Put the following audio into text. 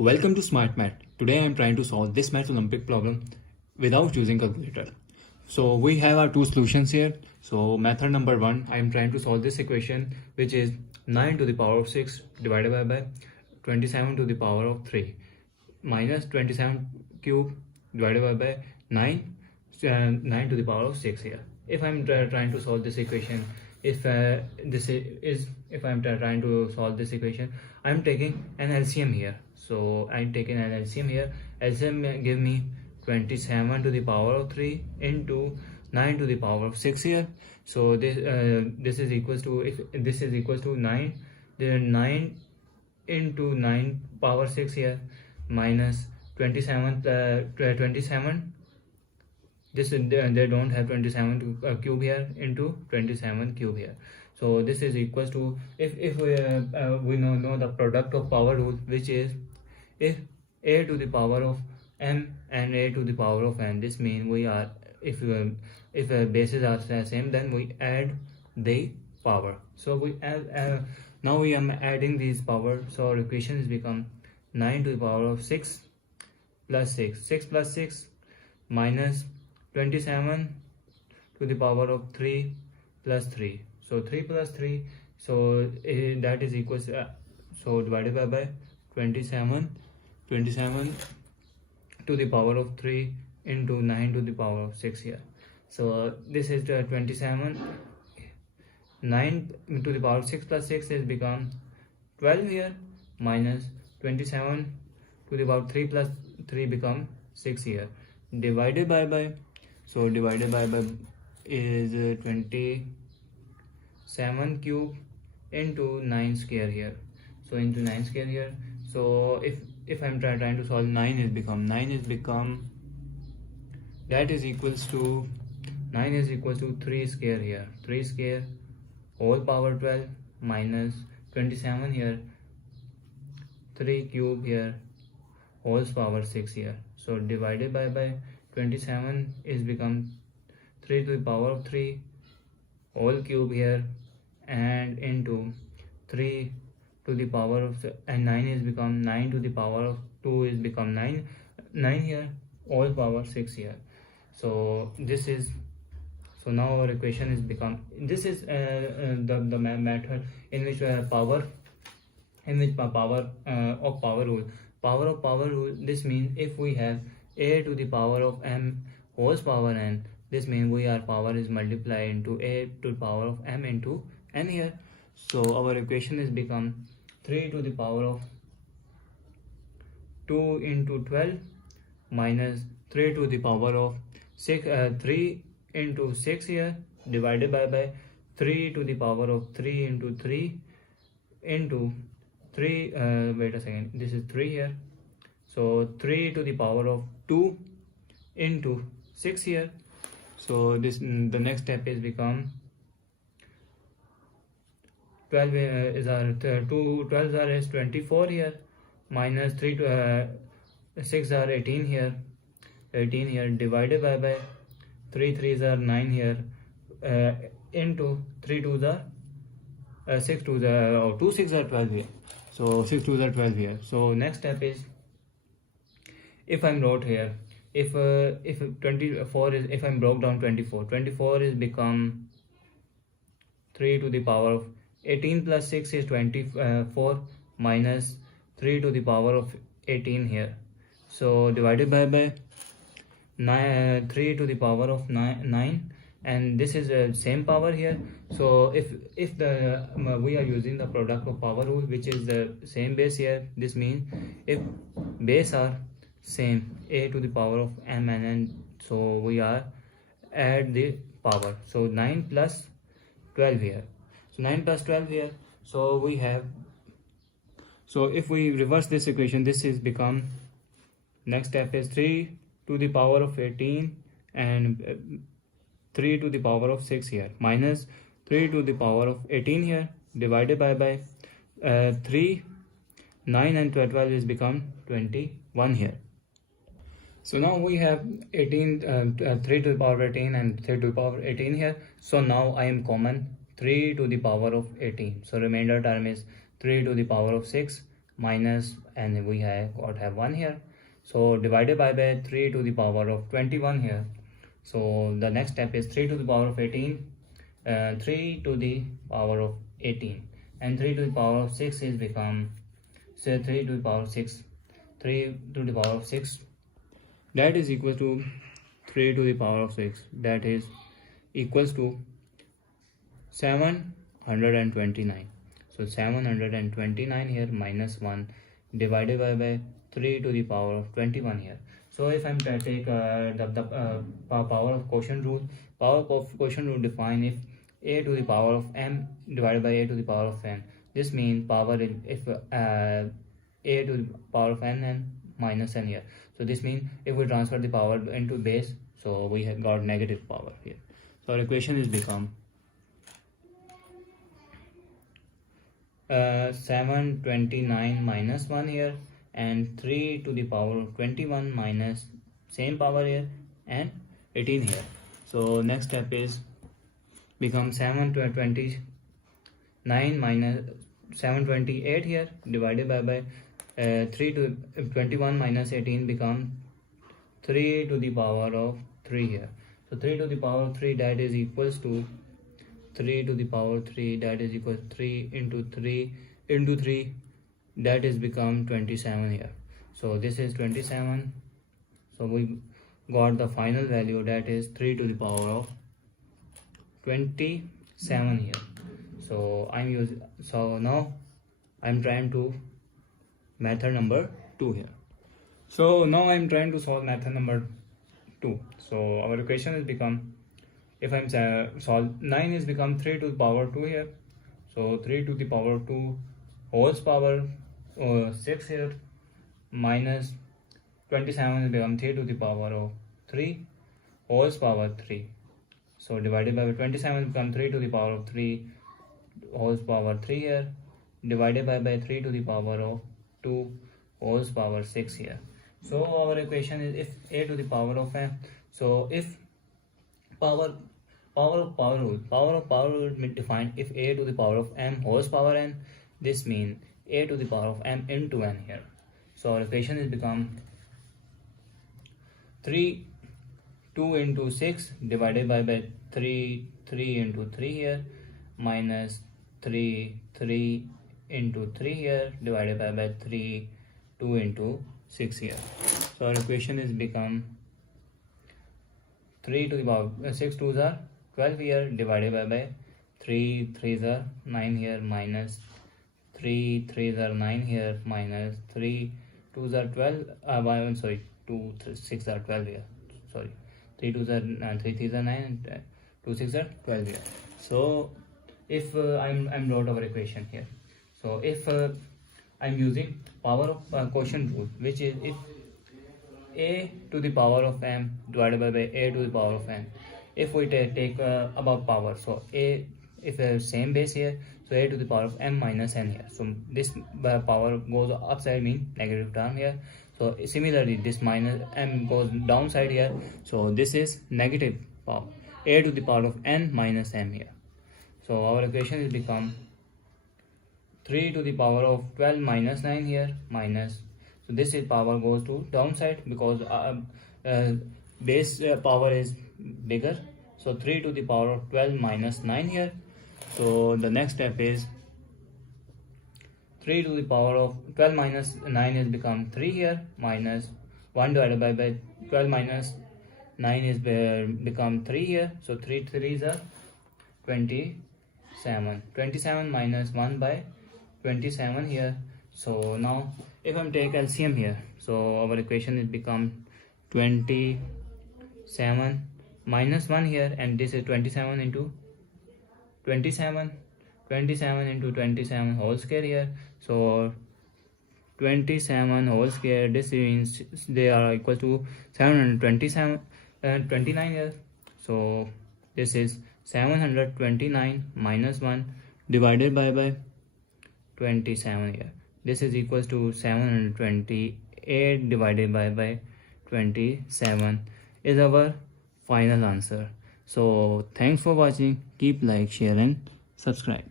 Welcome to Smart Math. Today I am trying to solve this math Olympic problem without using calculator. So we have our two solutions here. So method number 1, I am trying to solve this equation, which is 9 to the power of 6 divided by 27 to the power of 3 minus 27 cube divided by 9 to the power of 6 here. If I'm trying to solve this equation, if I'm trying to solve this equation, I'm taking an LCM here. So I'm taking an LCM here. LCM give me 27 to the power of 3 into 9 to the power of 6 here. So this is equals to, if this is equals to 9, then 9 into 9 power 6 here minus 27 this is they don't have 27 to cube here into 27 cube here. So this is equals to, if we know the product of power rule, which is if a to the power of m and a to the power of n, this means we are, if bases are same, then we add the power. So we add now we am adding these power, so our equation is become 9 to the power of 6 plus 6 plus 6 minus 27 to the power of 3 plus 3. So 3 plus 3, so that is equals so divided by 27 to the power of 3 into 9 to the power of 6 here. So this is 27, 9 to the power of 6 plus 6 is become 12 here, minus 27 to the power 3 plus 3 become 6 here, divided by so divided by is 27 cube into 9 square here. So into 9 square here. So if I'm trying to solve, 9 is become that is equals to 9 is equals to 3 square here, 3 square whole power 12 minus 27 here, 3 cube here whole power 6 here. So divided by 27 is become 3 to the power of 3 whole cube here, and into 3 to the power of, and 9 is become 9 to the power of 2 is become 9 here whole power 6 here. So this is, so now our equation is become, this is the method in which power of power rule. This means if we have a to the power of m whole power n, this means our power is multiplied into a to the power of m into n here. So our equation is become 3 to the power of 2 into 12 minus 3 to the power of 6 3 into 6 here, divided by 3 to the power of 3 into 3 into 3 wait a second, this is 3 here. So 3 to the power of 2 into 6 here. So this, the next step is become 12 is our 2 12s are is 24 here, minus 3 to 6 are 18 here, divided by 3 3s are 9 here, into 3 2s are 6 2s are 2 6 are 12 here. So 6 2s are 12 here. So next step is, if I'm wrote here, if 24 is, if I'm broke down 24 is become 3 to the power of 18 plus 6 is 24 minus 3 to the power of 18 here. So divided by 9 3 to the power of 9, and this is same power here. So if the we are using the product of power rule, which is the same base here, this means if base are same, a to the power of m and n, so we are add the power. So 9 plus 12 here, so 9 plus 12 here. So we have, so if we reverse this equation, this is become, next step is 3 to the power of 18 and 3 to the power of 6 here, minus 3 to the power of 18 here, divided by 3 9 and 12 is become 21 here. So now we have 18 3 to the power of 18 and 3 to the power of 18 here. So now I am common 3 to the power of 18. So remainder term is 3 to the power of 6 minus, and we have 1 here. So divided by 3 to the power of 21 here. So the next step is 3 to the power of 18, 3 to the power of 18, and 3 to the power of 6 is become, say 3 to the power of 6, 3 to the power of 6, that is equal to 3 to the power of 6, that is equals to 729. So 729 here minus 1 divided by 3 to the power of 21 here. So if I'm to take the power of quotient rule, define if a to the power of m divided by a to the power of n. This means power if a to the power of n minus n here. So this means if we transfer the power into base, so we have got negative power here. So our equation is become 729 minus 1 here, and 3 to the power of 21 minus same power here and 18 here. So next step is become 729 minus 728 here divided by 3 to 21 minus 18 become 3 to the power of 3 here. So 3 to the power of 3, that is equals to 3 to the power 3, that is equal to 3 into 3 into 3, that is become 27 here. So this is 27. So we got the final value, that is 3 to the power of 27 here. So now I'm trying to method number 2 here. So now I'm trying to solve method number 2. So our equation is become, if I'm solve 9 is become 3 to the power 2 here. So 3 to the power 2 whole power 6 here minus 27 will become 3 to the power of 3 whole power 3. So divided by 27 become 3 to the power of 3 whole power 3 here, divided by 3 to the power of 2 whole power 6 here. So our equation is if a to the power of m. So if power of power rule defined if a to the power of m whole power n, this means a to the power of m into n here. So our equation is become 2 into 6 divided by 3 into 3 here minus 3 into 3 here divided by 3 2 into 6 here. So our equation is become 3 to the power 6 2s are 12 here divided by 3 3s are 9 here minus 3 3s are 9 here minus 3 2s are 12 I'm sorry 2 6 are 12 here, sorry 3 2s are 3 3s are 9 and 2 6 are 12 here. So if I'm wrote our equation here. So if I'm using power of quotient rule, which is if a to the power of m divided by a to the power of n, if we take above power, so a, if same base here, so a to the power of m minus n here. So this power goes upside, mean negative term here. So similarly this minus m goes downside here, so this is negative power, a to the power of n minus m here. So our equation is become 3 to the power of 12 minus 9 here minus, so this is power goes to downside because base power is bigger. So 3 to the power of 12 minus 9 here. So the next step is 3 to the power of 12 minus 9 is become 3 here minus 1 divided by 12 minus 9 is become 3 here. So 3 3s are 27 minus 1 by 27 here. So now if I'm take LCM here, so our equation is become 27 minus 1 here, and this is 27 into 27 into 27 whole square here. So 27 whole square, this means they are equal to 727 29 here. So this is 729 minus 1 divided by 27 here. This is equals to 728 divided by 27 is our final answer. So thanks for watching. Keep like, share and subscribe.